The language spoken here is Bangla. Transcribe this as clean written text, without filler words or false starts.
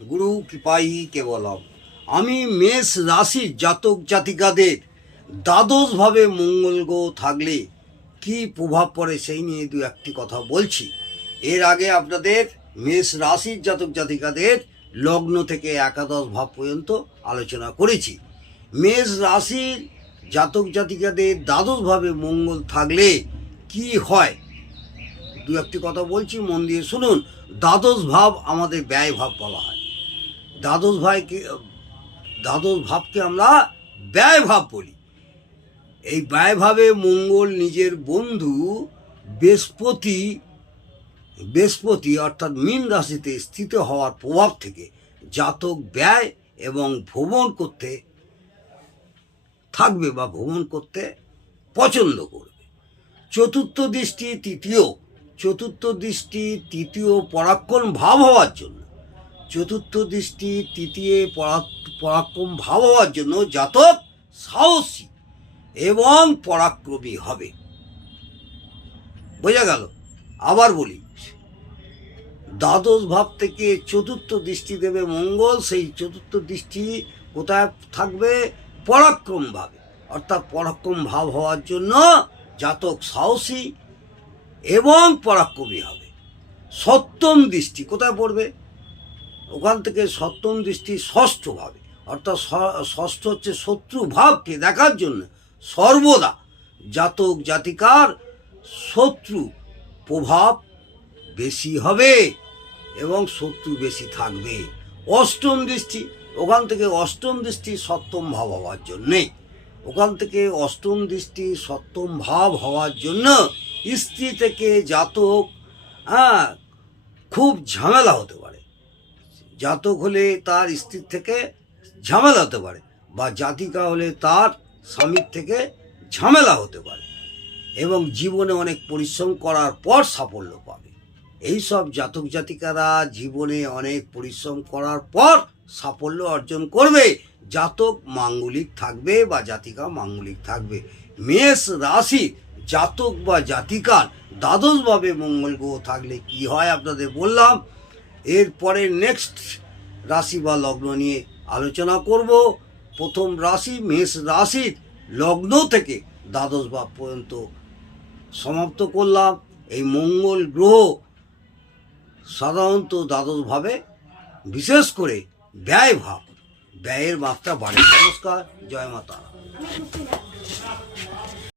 গুরু কৃপাই কেবলম। আমি মেষ রাশির জাতক জাতিকাদের দ্বাদশভাবে মঙ্গল গ্রহ থাকলে কি প্রভাব পড়ে সেই নিয়ে দু একটি কথা বলছি। এর আগে আপনাদের মেষ রাশির জাতক জাতিকাদের লগ্ন থেকে একাদশ ভাব পর্যন্ত আলোচনা করেছি। মেষ রাশির জাতক জাতিকাদের দ্বাদশভাবে মঙ্গল থাকলে কি হয় দু একটি কথা বলছি, মন দিয়ে শুনুন। দ্বাদশ ভাব আমাদের ব্যয় ভাব বলা হয়। দ্বাদশ ভাবকে আমরা ব্যয় ভাব বলি। এই ব্যয় ভাবে মঙ্গল নিজের বন্ধু বৃহস্পতি অর্থাৎ মীন রাশিতে স্থিত হওয়ার প্রভাব থেকে জাতক ব্যয় এবং ভ্রমণ করতে থাকবে বা ভ্রমণ করতে পছন্দ করবে। চতুর্থ দৃষ্টি তৃতীয় পরাক্রম ভাব হওয়ার জন্য পরাক্রম ভাব হওয়ার জন্য জাতক সাহসী এবং পরাক্রমী হবে। বোঝা গেল? আবার বলি, দ্বাদশ ভাব থেকে চতুর্থ দৃষ্টি দেবে মঙ্গল। সেই চতুর্থ দৃষ্টি কোথায় থাকবে? পরাক্রম ভাবে, অর্থাৎ পরাক্রম ভাব হওয়ার জন্য জাতক সাহসী এবং পরাক্রমী হবে। সপ্তম দৃষ্টি কোথায় পড়বে? ওখান থেকে সপ্তম দৃষ্টি ষষ্ঠ ভাবে, অর্থাৎ ষষ্ঠ হচ্ছে শত্রু ভাবকে দেখার জন্য সর্বদা জাতক জাতিকার শত্রু প্রভাব বেশি হবে এবং শত্রু বেশি থাকবে। অষ্টম দৃষ্টি, ওখান থেকে অষ্টম দৃষ্টি সপ্তম ভাব হওয়ার জন্যে স্ত্রী থেকে জাতক খুব ঝামেলা হতে পারে। জাতক হলে তার স্ত্রীর থেকে ঝামেলা হতে পারে, বা জাতিকা হলে তার স্বামীর থেকে ঝামেলা হতে পারে, এবং জীবনে অনেক পরিশ্রম করার পর সাফল্য পাবে। এই সব জাতক জাতিকারা জীবনে অনেক পরিশ্রম করার পর সাফল্য অর্জন করবে। জাতক মাঙ্গলিক থাকবে বা জাতিকা মাঙ্গলিক থাকবে। মেষ রাশি জাতক বা জাতিকার দ্বাদশভাবে মঙ্গল গ্রহ থাকলে কি হয় আপনাদের বললাম। এরপরে নেক্সট রাশি বা লগ্ন নিয়ে আলোচনা করব। প্রথম রাশি মেষ রাশির লগ্ন থেকে দ্বাদশ ভাব পর্যন্ত সমাপ্ত করলাম। এই মঙ্গল গ্রহ সাধারণত দ্বাদশ ভাবে, বিশেষ করে ব্যয়ের মাত্রা বাড়ে। নমস্কার, জয় মাতা।